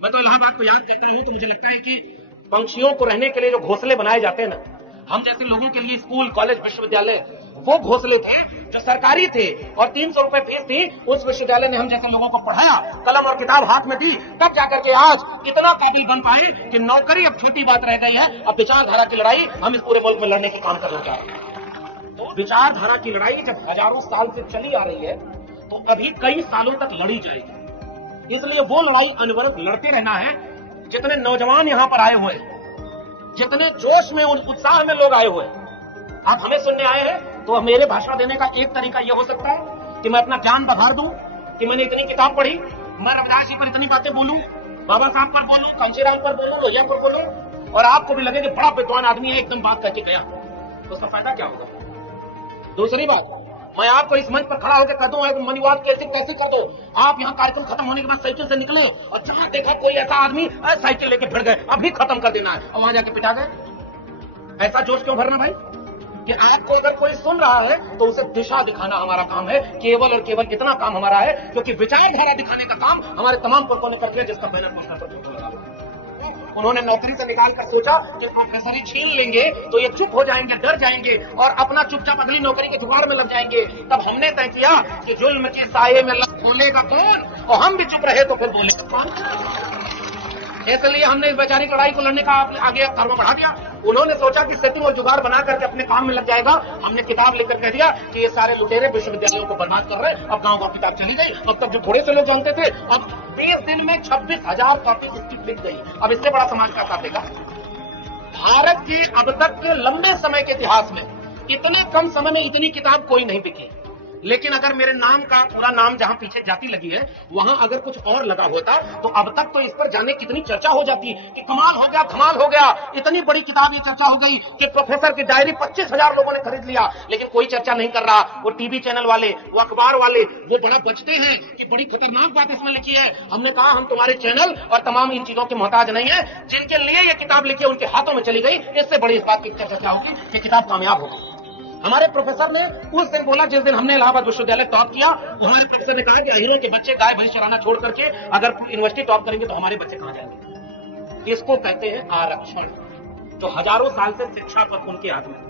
मैं तो इलाहाबाद को याद करता हूं तो मुझे लगता है कि पंछियों को रहने के लिए जो घोंसले बनाए जाते हैं ना, हम जैसे लोगों के लिए स्कूल, कॉलेज, विश्वविद्यालय, वो घोंसले थे जो सरकारी थे और 300 रुपए फीस थी। उस विश्वविद्यालय ने हम जैसे लोगों को पढ़ाया, कलम और किताब हाथ में दी, तब जाकर के आज इतना काबिल बन पाए कि नौकरी अब छोटी बात रह गई है। अब विचारधारा की लड़ाई हम इस पूरे मुल्क में लड़ने की काम करने जा रहे हैं। तो विचारधारा की लड़ाई जब हजारों साल से चली आ रही है तो अभी कई सालों तक लड़ी जाएगी। इसलिए वो लड़ाई अनवरत लड़ते रहना है। जितने नौजवान यहां पर आए हुए, जितने जोश में, उत्साह में लोग आए हुए, आप हमें सुनने आए हैं तो मेरे भाषण देने का एक तरीका यह हो सकता है कि मैं अपना ज्ञान बघार दूं कि मैंने इतनी किताब पढ़ी, मैं रविदास जी पर इतनी बातें बोलूं, बाबा साहब पर बोलूं, कांशीराम पर बोलूं, लोहिया पर बोलूं और आपको भी लगे कि बड़ा विद्वान आदमी है, एकदम बात करके गया, तो उसका फायदा क्या होगा? दूसरी बात, मैं आपको इस मंच पर खड़ा होकर कहता हूं मनीवाद कैसे कर दो, आप यहां कार्यक्रम खत्म होने के बाद साइकिल से निकले और जहां देखा कोई ऐसा आदमी साइकिल लेके भिड़ गए, अभी खत्म कर देना है, और वहां जाके पिटा गए। ऐसा जोश क्यों भरना भाई? कि आपको अगर कोई सुन रहा है तो उसे दिशा दिखाना हमारा काम है, केवल और केवल इतना काम हमारा है, क्योंकि विचारधारा दिखाने का काम हमारे तमाम पुरखों ने करके जिसका बैनर पोस्टर पर फोटो लगा। उन्होंने नौकरी से निकालकर सोचा कि प्रोफेसरी छीन लेंगे तो ये चुप हो जाएंगे, डर जाएंगे और अपना चुपचाप अगली नौकरी के जुगाड़ में लग जाएंगे। तब हमने तय किया कि जुल्म के साये में बोलेगा कौन, और हम भी चुप रहे तो फिर बोलेगा कौन। इसलिए हमने इस वैचारिक लड़ाई को लड़ने का आगे कर्म बढ़ा दिया। उन्होंने सोचा कि सेटिंग और जुगाड़ बना करके अपने काम में लग जाएगा। हमने किताब लेकर कह दिया कि ये सारे लुटेरे विश्वविद्यालयों को बर्बाद कर रहे हैं। अब गांव गांव किताब चली गई। अब तक जो थोड़े से लोग जानते थे, अब 20 दिन में 26,000 कॉपी इसकी बिक गई। अब इससे बड़ा समाज का साथ देगा। भारत के अब तक के लंबे समय के इतिहास में इतने कम समय में इतनी किताब कोई नहीं बिकी। लेकिन अगर मेरे नाम का पूरा नाम जहां पीछे जाति लगी है वहां अगर कुछ और लगा होता तो अब तक तो इस पर जाने कितनी चर्चा हो जाती कि कमाल हो गया, धमाल हो गया, इतनी बड़ी किताब ये चर्चा हो गई कि प्रोफेसर की डायरी 25,000 लोगों ने खरीद लिया। लेकिन कोई चर्चा नहीं कर रहा। वो टीवी चैनल वाले, वो अखबार वाले, वो बड़ा बचते हैं कि बड़ी खतरनाक बात इसमें लिखी है। हमने कहा हम तुम्हारे चैनल और तमाम इन चीजों के मोहताज नहीं है। जिनके लिए ये किताब लिखी है उनके हाथों में चली गई। इससे बड़ी इस बात की चर्चा क्या होगी कि किताब कामयाब होगी। हमारे प्रोफेसर ने उस दिन बोला जिस दिन हमने इलाहाबाद विश्वविद्यालय टॉप किया, हमारे प्रोफेसर ने कहा कि अहीरों के बच्चे गाय भैंस चराना छोड़ करके अगर यूनिवर्सिटी टॉप करेंगे तो हमारे बच्चे कहां जाएंगे? इसको कहते हैं आरक्षण, जो हजारों साल से शिक्षा पर उनके हाथ में।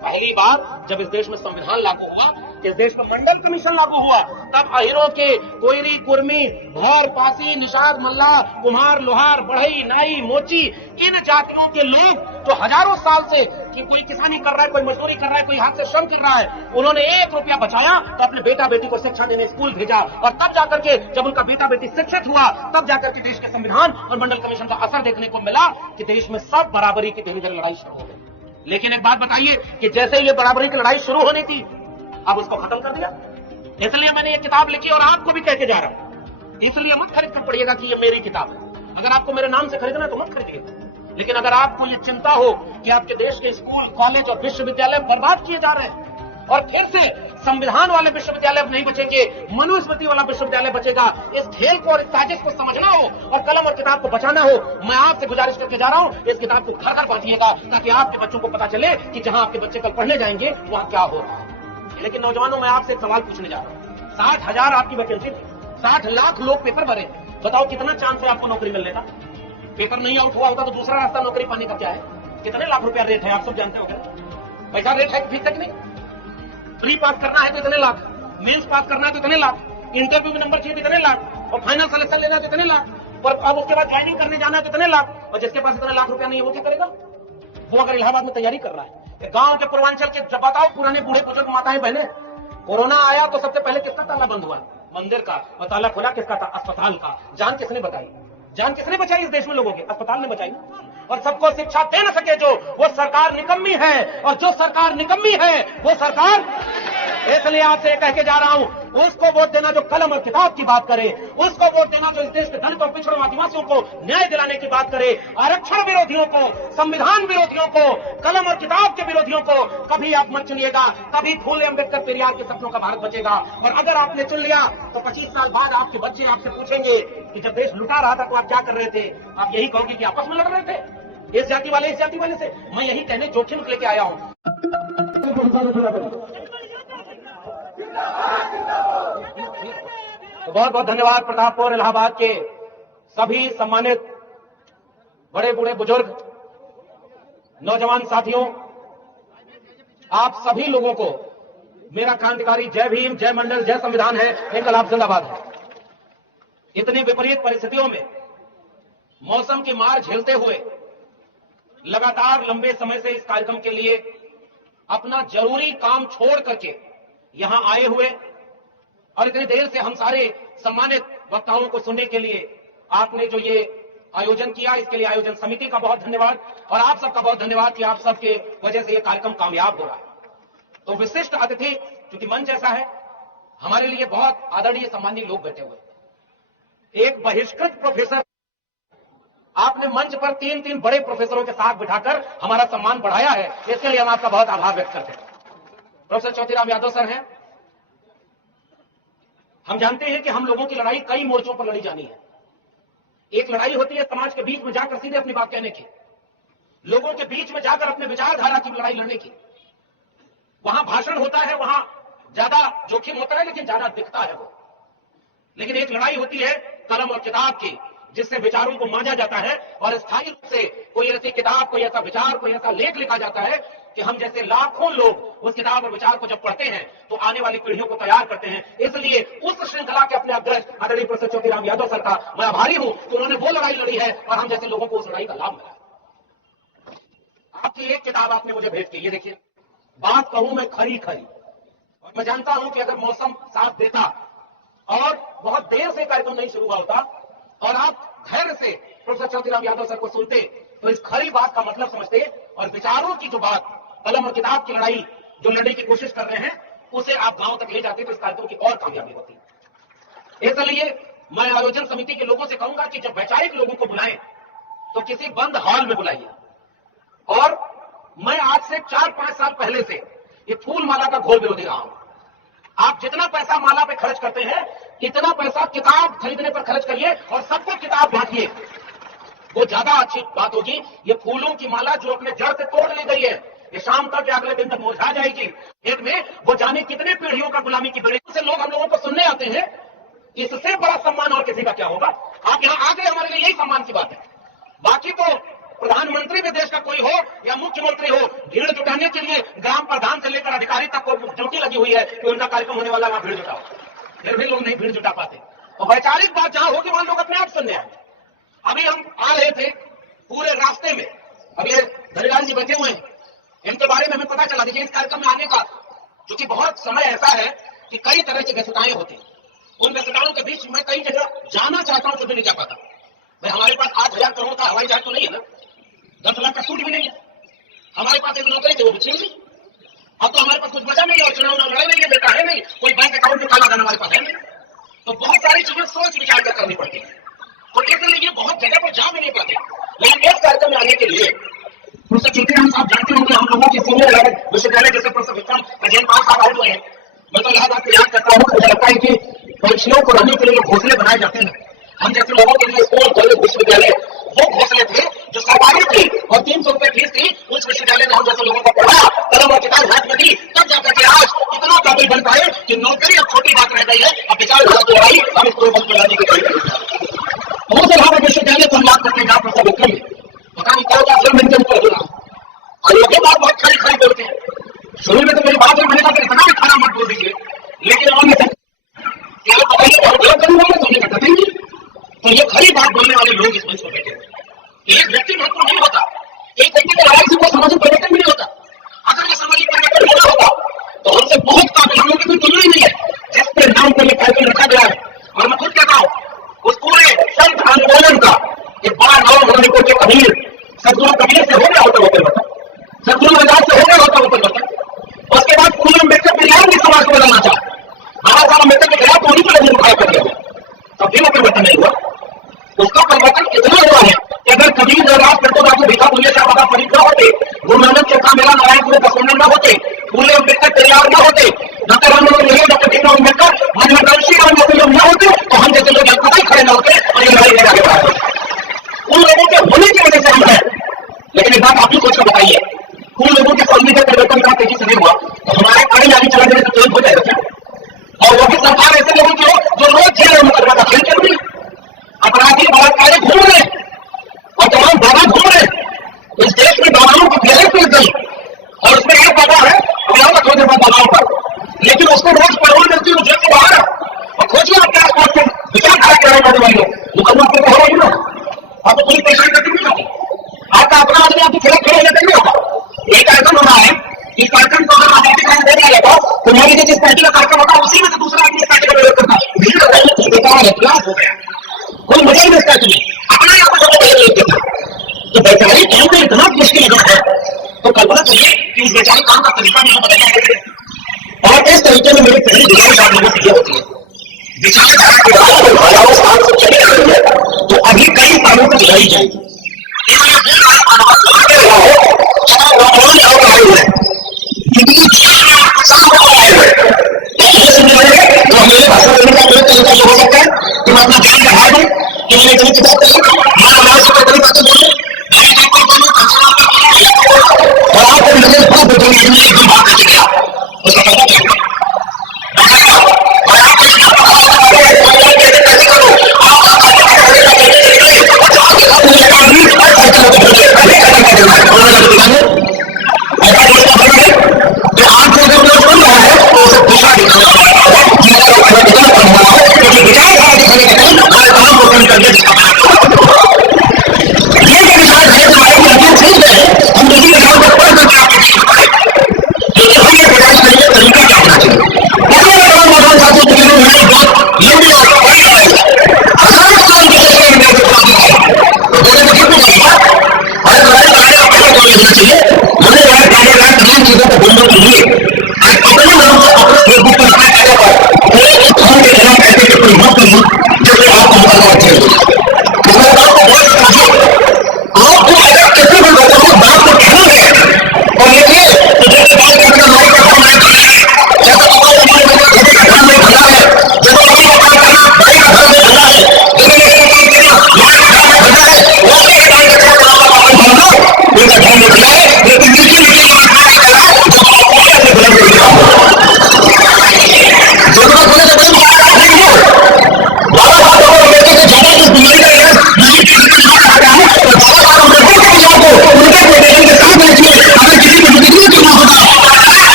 पहली बार जब इस देश में संविधान लागू हुआ, इस देश में मंडल कमीशन लागू हुआ, तब अहीरों के कोयरी, कुर्मी, भौर, पासी, निषाद, मल्ला, कुम्हार, लोहार, बढ़ई, नाई, मोची, इन जातियों के लोग जो हजारों साल से कि कोई किसानी कर रहा है, कोई मजदूरी कर रहा है, कोई हाथ से श्रम कर रहा है, उन्होंने 1 रुपया बचाया तो अपने बेटा बेटी को शिक्षा देने स्कूल भेजा। और तब जाकर के जब उनका बेटा बेटी शिक्षित हुआ, तब जाकर के देश के संविधान और मंडल कमीशन का असर देखने को मिला कि देश में सब बराबरी की धीरे धीरे लड़ाई शुरू हो गई। लेकिन एक बात बताइए कि जैसे ये बराबरी की लड़ाई शुरू होनी थी, अब उसको खत्म कर दिया। इसलिए मैंने ये किताब लिखी और आपको भी कह के जा रहा हूं। इसलिए मत खरीद कर पढ़िएगा कि ये मेरी किताब है। अगर आपको मेरे नाम से खरीदना है तो मत खरीदिएगा। लेकिन अगर आपको ये चिंता हो कि आपके देश के स्कूल, कॉलेज और विश्वविद्यालय बर्बाद किए जा रहे हैं और फिर से संविधान वाले विश्वविद्यालय अब नहीं बचेंगे, मनुस्मृति वाला विश्वविद्यालय बचेगा, इस खेल को और इस साजिश को समझना हो और कलम और किताब को बचाना हो, मैं आपसे गुजारिश करके जा रहा हूं, इस किताब को घर घर बांटिएगा ताकि आपके बच्चों को पता चले कि जहां आपके बच्चे कल पढ़ने जाएंगे वहां क्या हो रहा है। लेकिन नौजवानों, मैं आपसे एक सवाल पूछने जा रहा हूं। 60,000 आपकी वैकेंसी थी, 60 लाख लोग पेपर भरे, बताओ कितना चांस है आपको नौकरी मिलने का? पेपर नहीं आउट हुआ होता तो दूसरा रास्ता नौकरी पाने का क्या है? कितने लाख रुपया रेट है आप सब जानते हो क्या? पैसा रेट है कि फीस तक नहीं? प्री पास करना है तो इतने लाख, मेंस पास करना है तो इतने लाख, इंटरव्यू में नंबर चाहिए तो इतने लाख, और फाइनल सिलेक्शन लेना है तो इतने लाख, और अब उसके बाद ज्वाइनिंग करने जाना है तो इतने लाख। और जिसके पास इतने लाख रुपया नहीं है वो क्या करेगा? वो अगर इलाहाबाद में तैयारी कर रहा है, गांव के पूर्वांचल के जब बताओ पुराने बूढ़े बुजुर्ग माताएं बहने, कोरोना आया तो सबसे पहले किसका ताला बंद हुआ? मंदिर का। और ताला खुला किसका था? अस्पताल का। जान किसने बताई? जान किसने बचाई इस देश में लोगों की? अस्पताल ने बचाई। और सबको शिक्षा दे न सके जो, वो सरकार निकम्मी है, और जो सरकार निकम्मी है वो सरकार। इसलिए आपसे कह के जा रहा हूं, उसको वोट देना जो कलम और किताब की बात करे, उसको वोट देना जो इस देश के दलितों, पिछड़ों, आदिवासियों को न्याय दिलाने की बात करे। आरक्षण विरोधियों को, संविधान विरोधियों को, कलम और किताब के विरोधियों को कभी आप मत चुनिएगा। तभी फूले अम्बेडकर पेरियार के सपनों का भारत बचेगा। और अगर आपने चुन लिया तो 25 साल बाद आपके बच्चे आपसे पूछेंगे कि जब देश लुटा रहा था तो आप क्या कर रहे थे? आप यही कहोगे कि आपस में लड़ रहे थे, इस जाति वाले इस जाति वाले से। मैं यही कहने जोखिम लेके आया हूं। बहुत बहुत धन्यवाद प्रतापपुर इलाहाबाद के सभी सम्मानित बड़े बूढ़े बुजुर्ग, नौजवान साथियों, आप सभी लोगों को मेरा क्रांतिकारी जय भीम, जय मंडल, जय संविधान है, इंकलाब जिंदाबाद है। इतनी विपरीत परिस्थितियों में मौसम की मार झेलते हुए लगातार लंबे समय से इस कार्यक्रम के लिए अपना जरूरी काम छोड़ करके यहां आए हुए और इतनी देर से हम सारे सम्मानित वक्ताओं को सुनने के लिए आपने जो ये आयोजन किया, इसके लिए आयोजन समिति का बहुत धन्यवाद और आप सबका बहुत धन्यवाद कि आप सबके वजह से ये कार्यक्रम कामयाब हो रहा है। तो विशिष्ट अतिथि, क्योंकि मंच ऐसा है, हमारे लिए बहुत आदरणीय सम्मानीय लोग बैठे हुए। एक बहिष्कृत प्रोफेसर, आपने मंच पर तीन तीन बड़े प्रोफेसरों के साथ बिठाकर हमारा सम्मान बढ़ाया है, इसके लिए हम आपका बहुत आभार व्यक्त करते हैं। प्रोफेसर चौधरी यादव सर हैं। हम जानते हैं कि हम लोगों की लड़ाई कई मोर्चों पर लड़ी जानी है। एक लड़ाई होती है समाज के बीच में जाकर सीधे अपनी बात कहने की, लोगों के बीच में जाकर अपने विचारधारा की लड़ाई लड़ने की। वहां भाषण होता है, वहां ज्यादा जोखिम होता है, लेकिन ज्यादा दिखता है वो। लेकिन एक लड़ाई होती है कलम और किताब की, जिससे विचारों को मांझा जाता है और स्थायी रूप से कोई ऐसी किताब, कोई ऐसा विचार, कोई ऐसा लेख लिखा जाता है कि हम जैसे लाखों लोग उस किताब और विचार को जब पढ़ते हैं तो आने वाली पीढ़ियों को तैयार करते हैं। इसलिए उस श्रृंखला के अपने अग्रज आदरणीय प्रोफेसर चौधरी यादव सर का मैं आभारी हूं कि उन्होंने वो लड़ाई लड़ी है और हम जैसे लोगों को उस लड़ाई का लाभ मिला। आपकी एक किताब आपने मुझे भेज की, ये देखिए, बात कहूं मैं खरी खरी। और मैं जानता हूं कि अगर मौसम साथ देता और बहुत देर से कार्यक्रम नहीं शुरू हुआ होता और आप धैर्य से प्रोफेसर चौधरी यादव सर को सुनते तो इस खरी बात का मतलब समझते और विचारों की जो बात, कलम और किताब की लड़ाई जो लड़ने की कोशिश कर रहे हैं, उसे आप गांव तक ले जाते तो इस कार्यक्रम की और कामयाबी होती। इसलिए मैं आयोजन समिति के लोगों से कहूंगा कि जब वैचारिक लोगों को बुलाएं तो किसी बंद हॉल में बुलाइए। और मैं आज से 4-5 साल पहले से ये फूल माला का घोर विरोधी रहा हूं। आप जितना पैसा माला पे खर्च करते हैं, इतना पैसा किताब खरीदने पर खर्च करिए और सबको किताब बांटिए, वो ज्यादा अच्छी बात होगी। ये फूलों की माला जो अपने जड़ से तोड़ ली गई है, ये शाम तक या अगले दिन तक मुरझा जाएगी। एक में वो जाने कितने पीढ़ियों का गुलामी की बेड़ी से लोग हम लोगों को सुनने आते हैं। इससे बड़ा सम्मान और किसी का क्या होगा। आप यहां आ गए, हमारे लिए यही सम्मान की बात है। बाकी तो प्रधानमंत्री भी देश का कोई हो या मुख्यमंत्री हो, भीड़ जुटाने के लिए ग्राम प्रधान से लेकर अधिकारी तक को ड्यूटी लगी हुई है कि उनका कार्यक्रम होने वाला, वहां भीड़ जुटाओ। फिर भी लोग नहीं भीड़ जुटा पाते। तो वैचारिक बात जहां होगी वहां लोग अपने आप सुनने आए। अभी हम आ रहे थे, पूरे रास्ते में अभी धनीलाल जी बैठे हुए हैं, इनके बारे में हमें पता चला। देखिए, इस कार्यक्रम में आने का क्योंकि बहुत समय ऐसा है कि कई तरह की व्यस्तताएं होती हैं। उन व्यस्तताओं के बीच मैं कई जगह जाना चाहता हूं तो भी नहीं जा पाता। भाई, हमारे पास 8,000 करोड़ का हवाई जहाज तो नहीं है ना, 10 लाख का सूट भी नहीं है। हमारे पास एक नौकरी थी, वो भी छीन ली। अब तो हमारे पास कुछ बचा नहीं और चुनाव लड़े नहीं है, बेटा है नहीं, कोई बैंक अकाउंट में काला धन हमारे पास है नहीं। तो बहुत सारी चीजें सोच विचार कर करनी पड़ती है। तो इसलिए बहुत जगह पर जा भी नहीं पाते। लेकिन इस कार्यक्रम में आने के लिए प्रोफेसर चौधरी हम साहब जानते होंगे, हम लोगों के सीनियर विश्वविद्यालय जैसे प्रोफेसर विक्रम अजय पाल साहब आए हुए हैं। मैं तो याद आपको याद करता हूँ, मुझे लगता है कि पंछियों को रहने के लिए घोंसले बनाए जाते हैं, हम जैसे लोगों के लिए स्कूल, कॉलेज, विश्वविद्यालय वो घोंसले थे जो सरकारी थे और 300 रुपए फीस थी। उस विश्वविद्यालय में हम जैसे लोगों को पढ़ा, कलम और किताब हाथ में दी, तब जाकर के आज इतना काबिल बन पाए कि नौकरी अब छोटी बात रह गई है। अब विचार धारा की लड़ाई हम इसको बंद कराने की बहुत विश्वविद्यालय पर बात करते हैं। प्रोफेसर विक्रम पता नहीं क्या फिल्म इनके ऊपर जुड़ा और ये भी बात बहुत खरी खरी बोलते हैं। शुरू में तो मेरी बात है, मैंने कहा इतना भी खाना मत बोल दीजिए, लेकिन उन्होंने क्या बताइए बहुत गलत करूंगा मैं, तो उन्हें कहते नहीं। तो ये खरी बात बोलने वाले लोग इस मंच पर बैठे हैं। एक व्यक्ति महत्व नहीं होता, एक व्यक्ति के लड़ाई से कोई सामाजिक परिवर्तन भी नहीं होता। अगर ये सामाजिक परिवर्तन होना होगा तो हमसे बहुत काबिल, हम लोग की कोई तुलना ही नहीं है जिसके नाम पर यह कार्यक्रम रखा गया है। और मैं खुद कहता हूं, उस पूरे संत आंदोलन का एक बड़ा नाम होने को जो कबीर, सदगुरु कबीर से हो गया होता वो परिवर्तन, सदगुरु रविदास से हो गया होता वो परिवर्तन। उसके बाद पूरे अम्बेडकर परिवार भी समाज को बदलना चाहा, बाबा साहब अम्बेडकर के खिलाफ उन्हीं पर उठाया कर दिया, तब भी वो परिवर्तन नहीं हुआ। उसका परिवर्तन इतना हुआ है कि अगर कबीर रविदास प्रभुदास भिखा पुलिस का बाबा फरीद न होते, गुरु नानक चौका मेला नारायणपुर बसवंत न होते, पूरे अम्बेडकर परिवार न होते, डॉक्टर राममनोहर लोहिया, डॉक्टर भीमराव अम्बेडकर, मनमोहन सिंह जैसे लोग न होते, तो हम जैसे लोग यहाँ कभी खड़े न होते और ये लड़ाई आगे बढ़ाते। उन लोगों के होने की वजह से हम हैं। लेकिन एक बात आप भी सोच कर बताइए, उन लोगों के सामने का परिवर्तन का तेजी से नहीं हुआ तो हमारे आगे आगे चला जाने से तुरंत हो जाएगा क्या? और वो भी सरकार ऐसे लोगों की हो जो रोज जेल और मुकदमा का खेल चल रही है। अपराधी बलात्कारी आपको कोई परेशान करके नहीं जाती, आपका अपना आदमी आपके खिलाफ खड़े होकर नहीं होगा। एक कार्यक्रम हो रहा है, इस कार्यक्रम को अगर आजादी दे दिया जाता तो मान लीजिए जिस पार्टी का कार्यक्रम होता उसी में से दूसरा आदमी इस पार्टी का विरोध करता, भीड़ हो गई, इतिहास हो गया, कोई मजा ही नहीं इसका तुम्हें अपना यहाँ पर सबको देख लेते था। तो वैचारिक काम में इतना मुश्किल अगर है तो कल्पना करिए कि उस वैचारिक काम का तरीका भी बदल जाएगा। और इस तरीके में मेरी पहली गुजारिश आप लोगों से ये होती है, विचारधारा की बात अगर भाषाओं स्थान से चली रही है तो अभी कई स्थानों पर दिखाई जाएगी।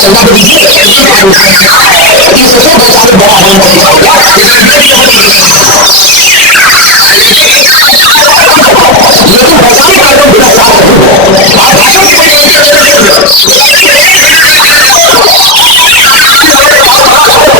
चलना तो दीजिए, इन सोचो दो साल बड़ा आनंद लेकिन बचाने का लोग पूरा साथ आप मुझे समझ नहीं आ रहा आप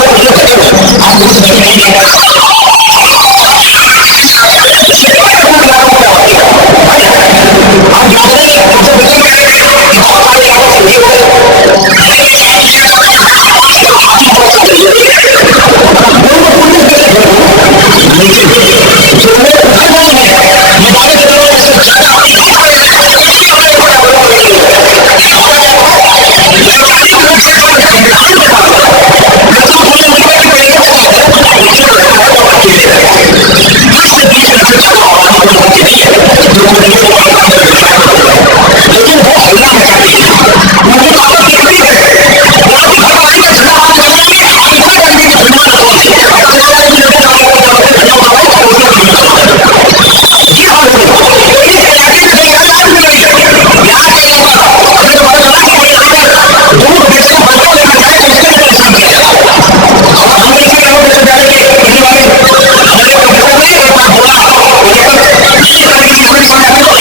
लेकिन वो हल्ला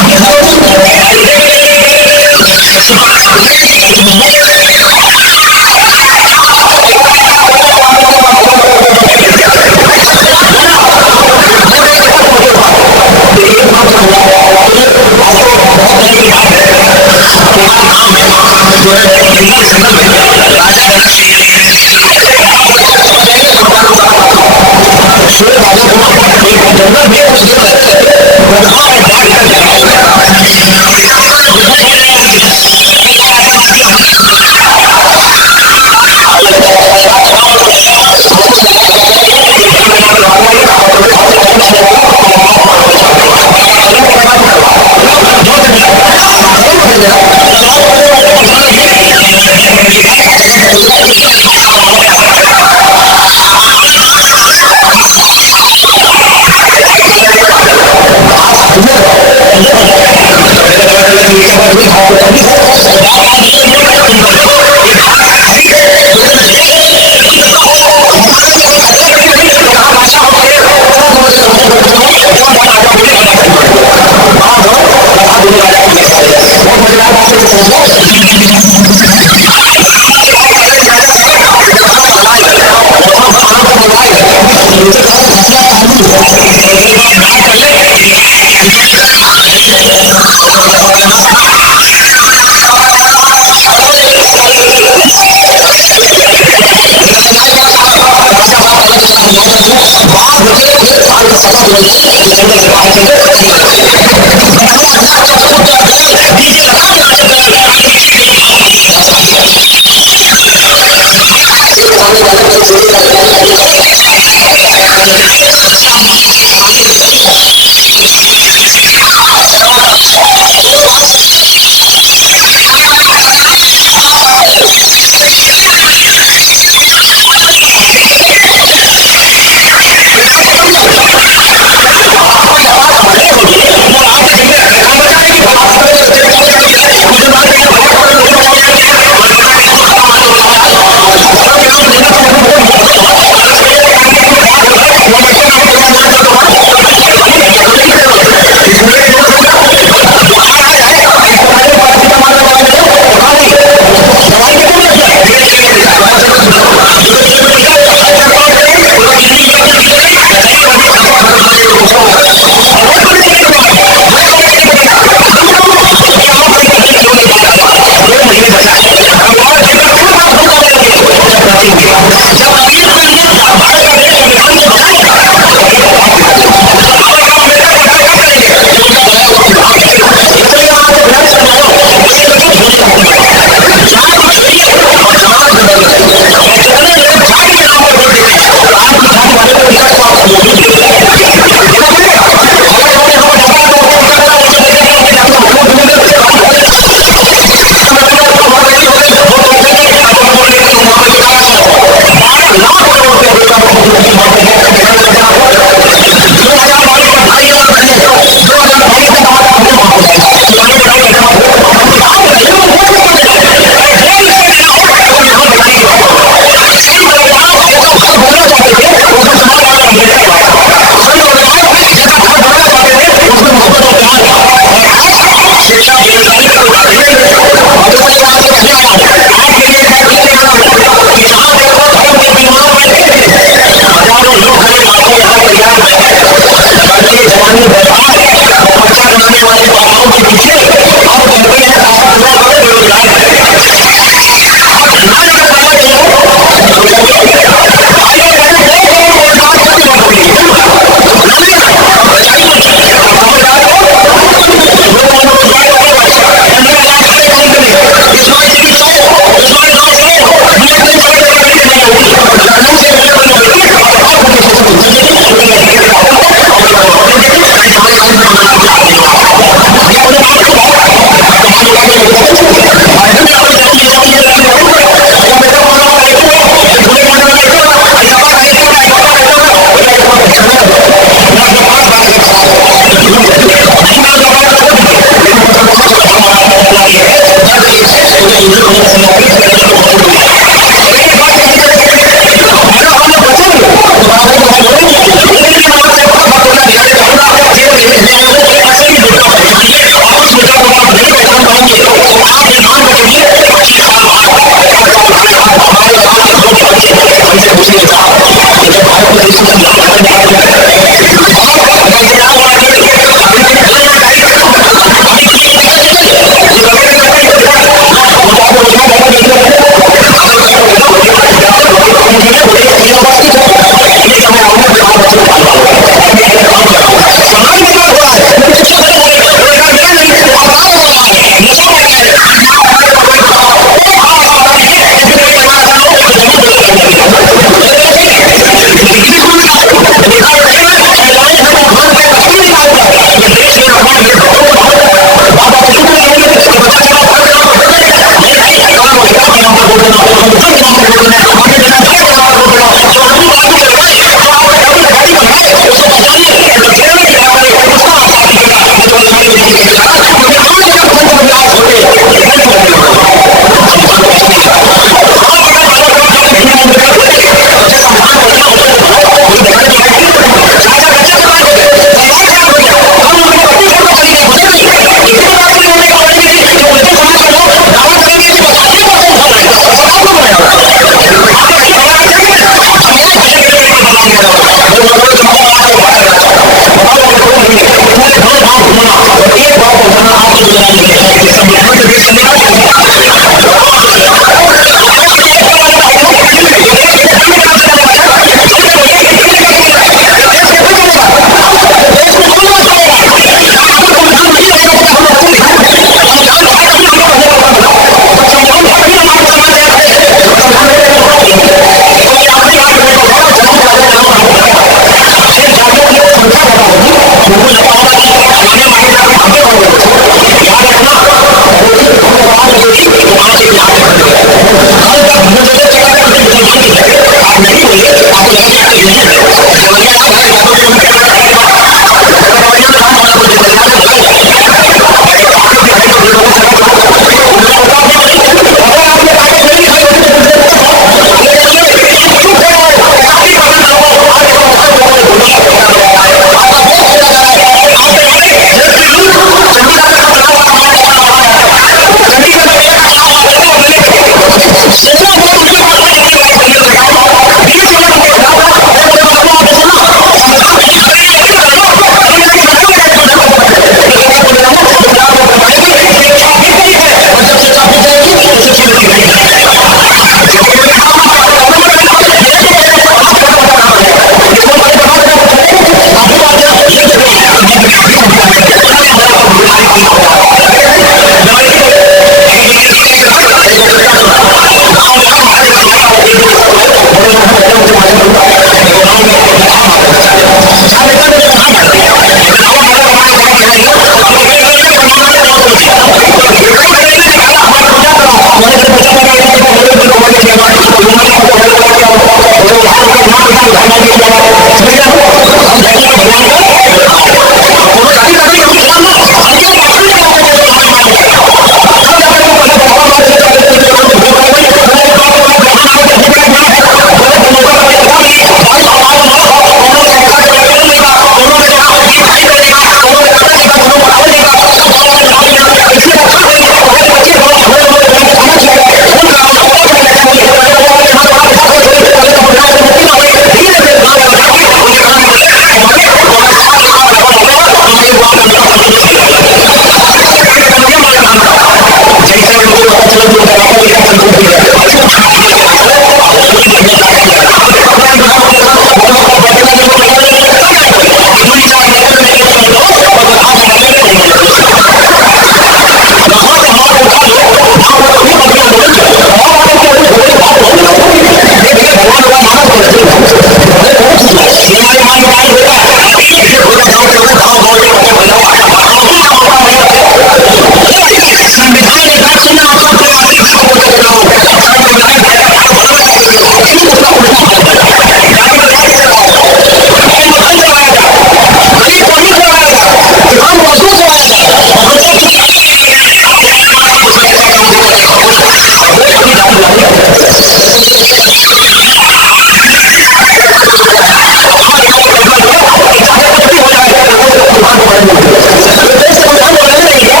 देश का प्रधान बनाने नहीं है,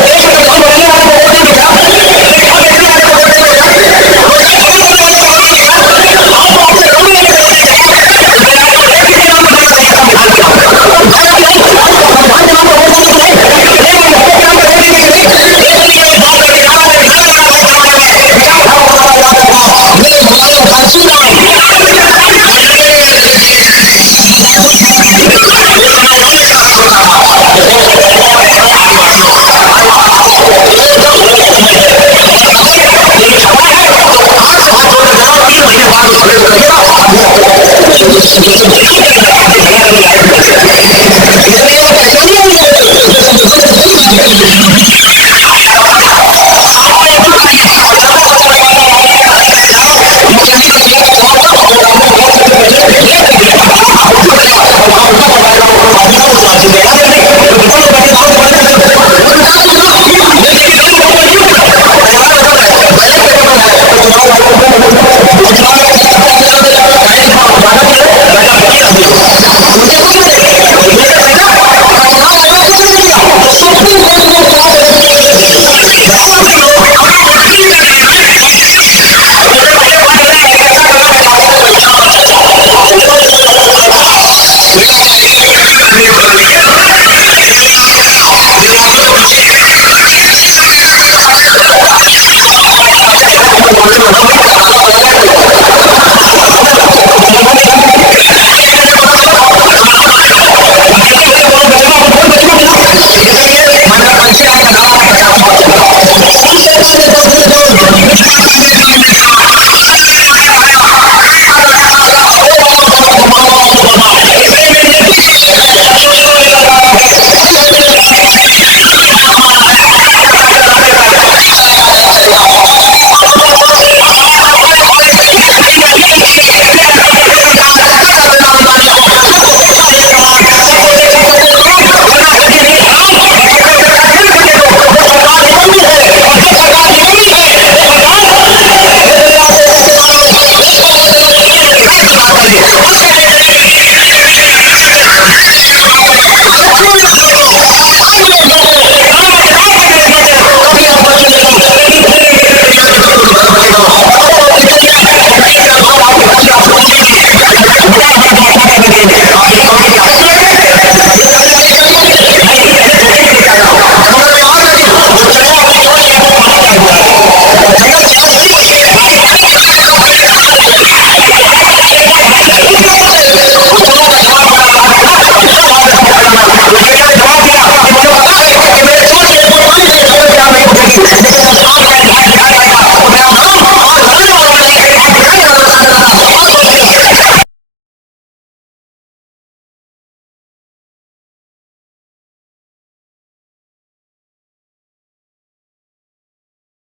देश का प्रधान बनाने वाला वोट नहीं दिया, महीने बाद